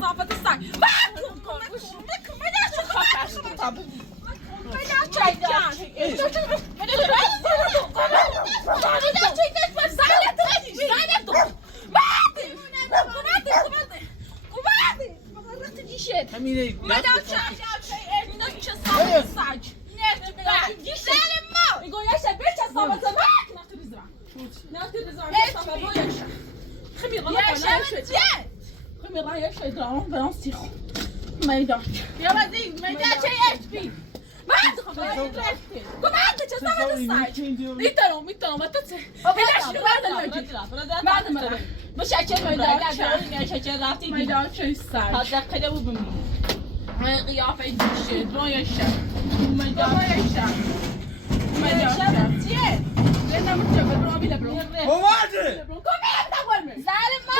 صافت الساعة ما تقومش ما داش خفاش طب ما داش جان همینه ما داش شيء نه چه صافت الساعة يقول يا شبيش صافت الساعة ناترزع خمير خمير يا شيء درام بنصيخ ما يداش يلا دي ما يداش ايش بي ما عندك قوم عندك صافت الساعة ميتلو ما تنسى ليش بعد الوجه بعد مرة مش عشان ما يداش مش عشان راتي ما يداش الساعة هذا كده وبمي هاي قيافة يدش دو يشا ما يداش ما يداش لأنه متجبر برو أبي لبرو مواجه قوم يبدأ برمي زعلم ما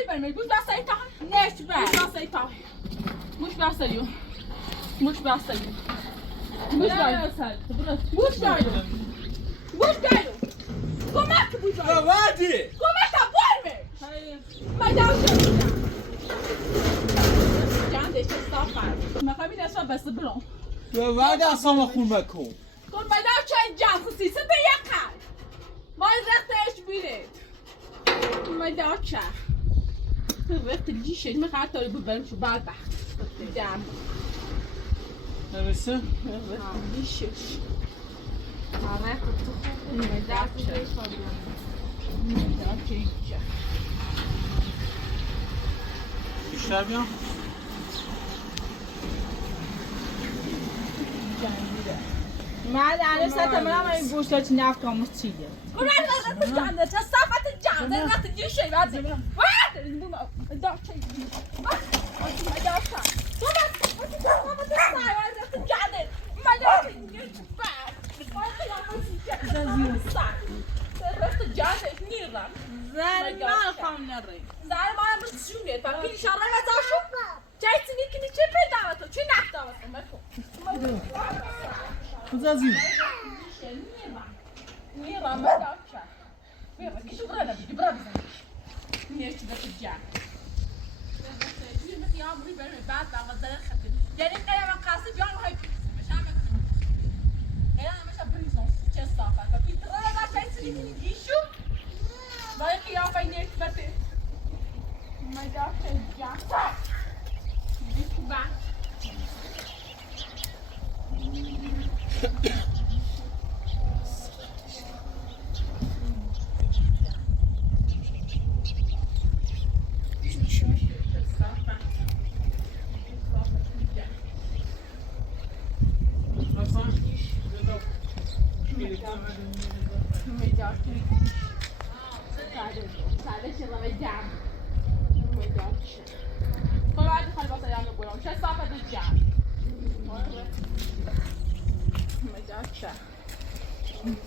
يبي برمي مش بعصيتها ليش بقى مش بعصيتها مش بعصيو مش بعصيو مش بعصيو مش بعصيو مش بعصيو قوم أكتب وش بعصيو مواجه قوم أكتب برمي ما يداوش عندي شيء صافع ما خمين أشرب بس برو مواجه أصلا أخون مكون قول ما يداوش جان خصيص بيقع ما يرخت ايش بيريد ما يداوش رخت الجيش ما خاطر تقول ببرمش بعد تحت دام نمسه رخت الجيش ما يداوش بیشتر بیام ما أنا ساعتها ما يبوش لك نافك ومتشية. قول أنا مش جاندة تصافت الجاندة رخت الجيش بعد واحد ما يداوش ما يداوش زين ما الخام نري. زعل ما بتشوفي فكل شهر ما تشوف جاي تنيكني شيء بدأته شيء نحتاجه ما تكون خذازي نيرا ما داوتشا نيرا كيش برانا برانا نيرا كذا ترجع يا عمري بعد ما زال الختم يعني أنا مقاصد يوم هاي مش عامل أنا مش أبريزون شيء صافا فكي ترى لا شيء تريني يشوف باقي يا فيني تبتة ما داوتشا جا بيكبر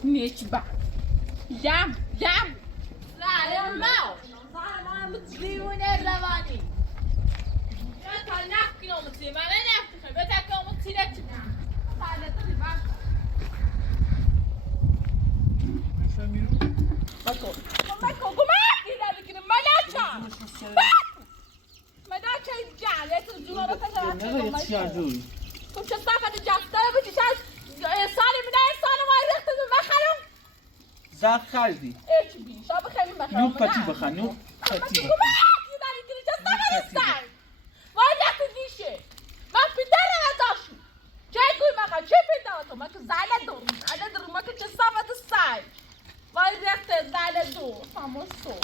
نيشبع جام جام لا يا ماو ما متزيون الرواني يا تناك يوم تزي ما نعرف بتاعك يوم تزيلت هذا تري بعد بكو قماك إذا بكرة ما داشا ما داشا يرجع لا ترجع لا ترجع كم شطافة الجاف ترى بتشاش صار من أي صار ما يرخت ما خلوا زاخ خالدي إيش بي شو بخلي ما خلوا نو باتي بخا نو باتي بخا ما يرخت ديشة ما في درة هتاشو جاي يقول ما خل شيء بيتاته ما كزعلة دور أنا در ما كنت صافة الساعة ما يرخت زعلة دور فموسو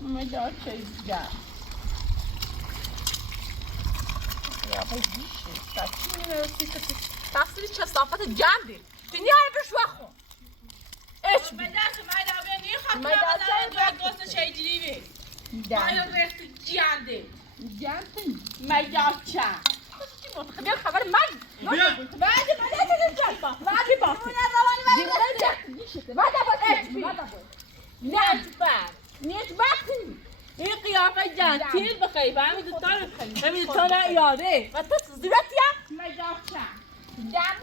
ما جاء شيء جاء يا بيجيشة تاكيني نرسيك تصير شصافة الجاندي دنيا بشوخو ايش بدأت ما دابني خاطر ما دابني دوست شيء جديد. ما رحت جاندي. جاندي ما يجاتشا خبر خبر من بعد ما لازم ما بعد ما این قیافه جنتیل بخوایی فهمید تا بخوایی فهمید تا نه یاده و تو زیرت یا مجاچه جم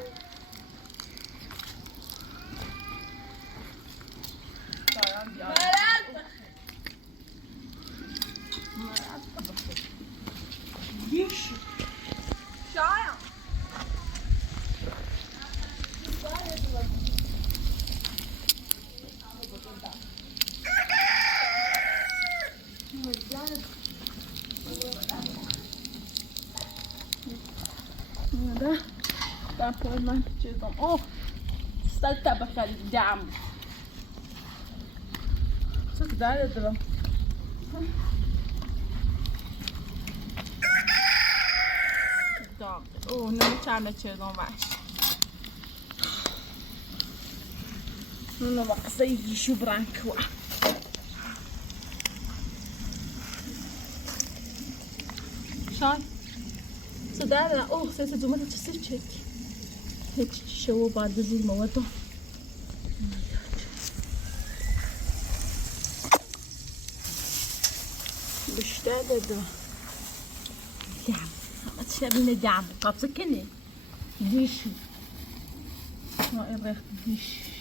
پای من چیزم اوه سال طبقه دم چه داره دارم دام اوه نمیتونه چیزم باش نو مقصه يجيشو برانكوا شاي صدقنا اوه سيسا دومتا تسيرشك هيك شو بعد زي الموضوع بشتاق ده دعم ما تشابهنا دعم طب سكني ديش ما الريح ديش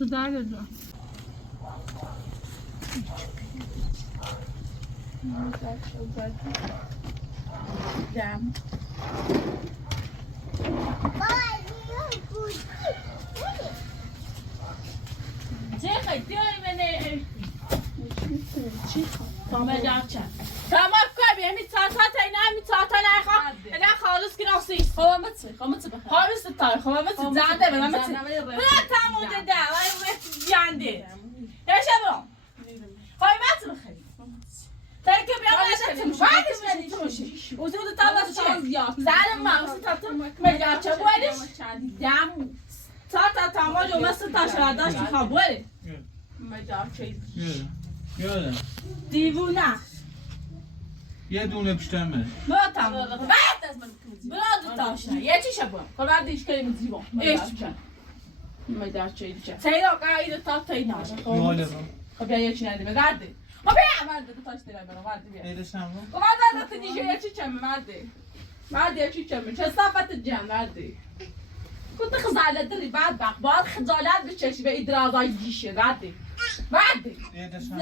Co dalej? No tak się uwagi. Dam. Czekaj, ty mnie cicho. تمام کنی همی تاتا اینا همی تاتا نخواه اینا خالص که ناسیست خواه متسی خالص تای خواه متسی زنده بنا متسی بنا تموده ده وای وقت جنده یشه برام خواه متسی بخیری ترکه بیام بعدش میشی اوزی بوده تابت چه زن ما اوزی تابت مگه چه بودش دم تاتا تمام جو مثل تاشا داشتی خواه بوده مگه چه یاده دیوونه یه دونه بیشتر برو تمام بعد از من برو دو تاشا یه چی شبم بعد دیش کنیم زیبا ایش میدار چه دیگه سیرا قاعده تا تا اینا ماله خب بیا یه چی ندیم گرده ما بیا من دو تاش دیگه برو بعد بیا ایدشم خب بعد از دیگه یه چی چم بعد یه چی چم چه صفت جمع بعدی كنت خزعلة دري بعد خزعلات بتشيش بإدرازاي ديشة بعدي ایدشم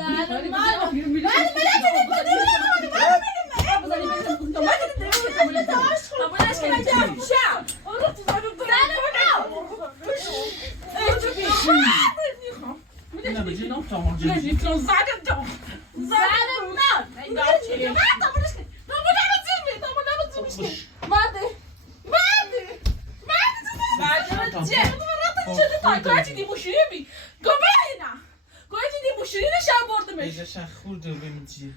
نه بجی نم تمام جدی ایدشم خورده بمیجی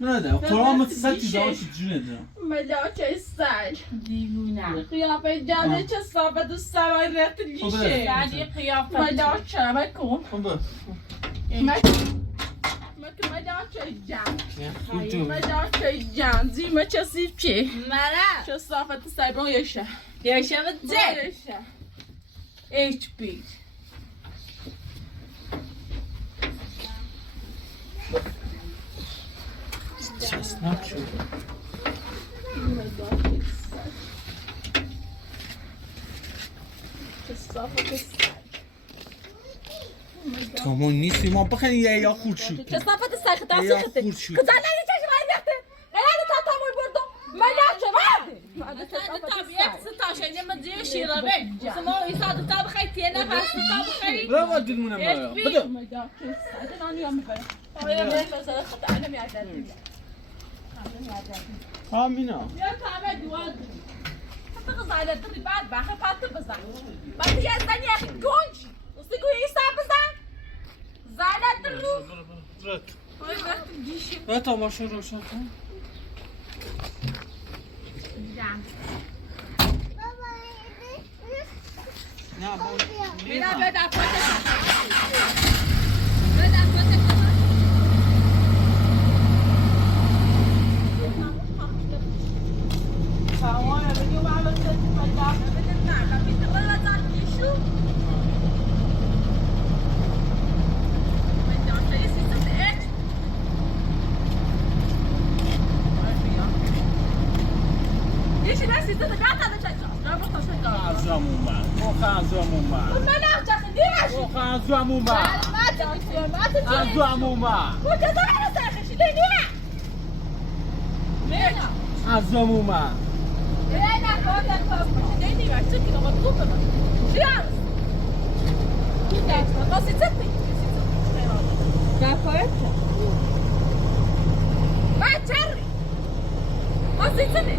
براده قرآن متصل چیزا جونه دارم ملاچه سر دیوونه قیافه جاده چه صابه دو سوای رفت لیشه یعنی قیافه ملاچه بکن ملاچه جان ملاچه جان زیمه چه سیب چه مرا چه صافت سایبان یشه و زیر ایچ بی چسناک شد تمام نیستی ما بخنی یا خورد شد کسافت سخت تاسخته کدالای چه وایده قرار تا تموم بردم ملاچه بعد طبیعت ستاشنی من زیر شیره به ما ایساد تا بخیتی نه پس تا بخری برو با دلمونم برو بدو ملاچه سعد نانی هم میبره آیا مثلا خدا علم یادت ها مینا یا تابع دواد حتى غزاله دري بعد باخي فات بزا بعد يا زاني يا اخي كونجي وسيكو يسا بزا زاله درو برو تماشا روشن کن نه مینا بده پاتش خانزوامون من خانزوامون من من نخچخ دیگه خانزوامون من خانزوامون من کجا داره سرخشی لیلیه نه خانزوامون من نه کار لیلی بچه که نباید خوب بمن شیرم قاسی تپی Rafaetta. بچری قاسی تپی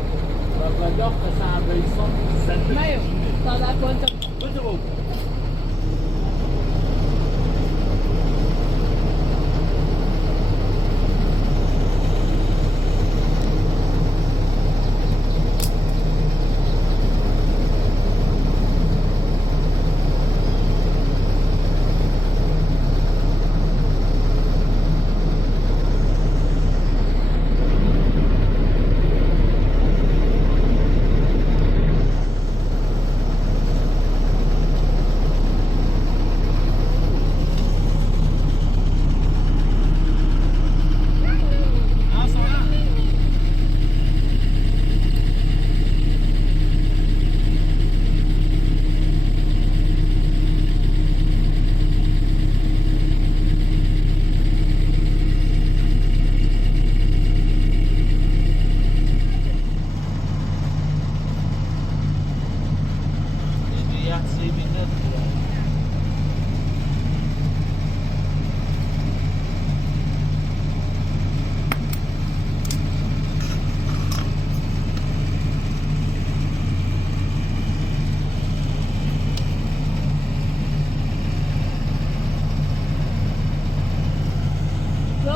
والله يا خسارة رئيسان زندگی Maio. Sta da conto. بده بود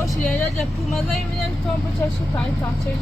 Już jedzie, jak tu ma zajmie, to by cię szukać, tak, cię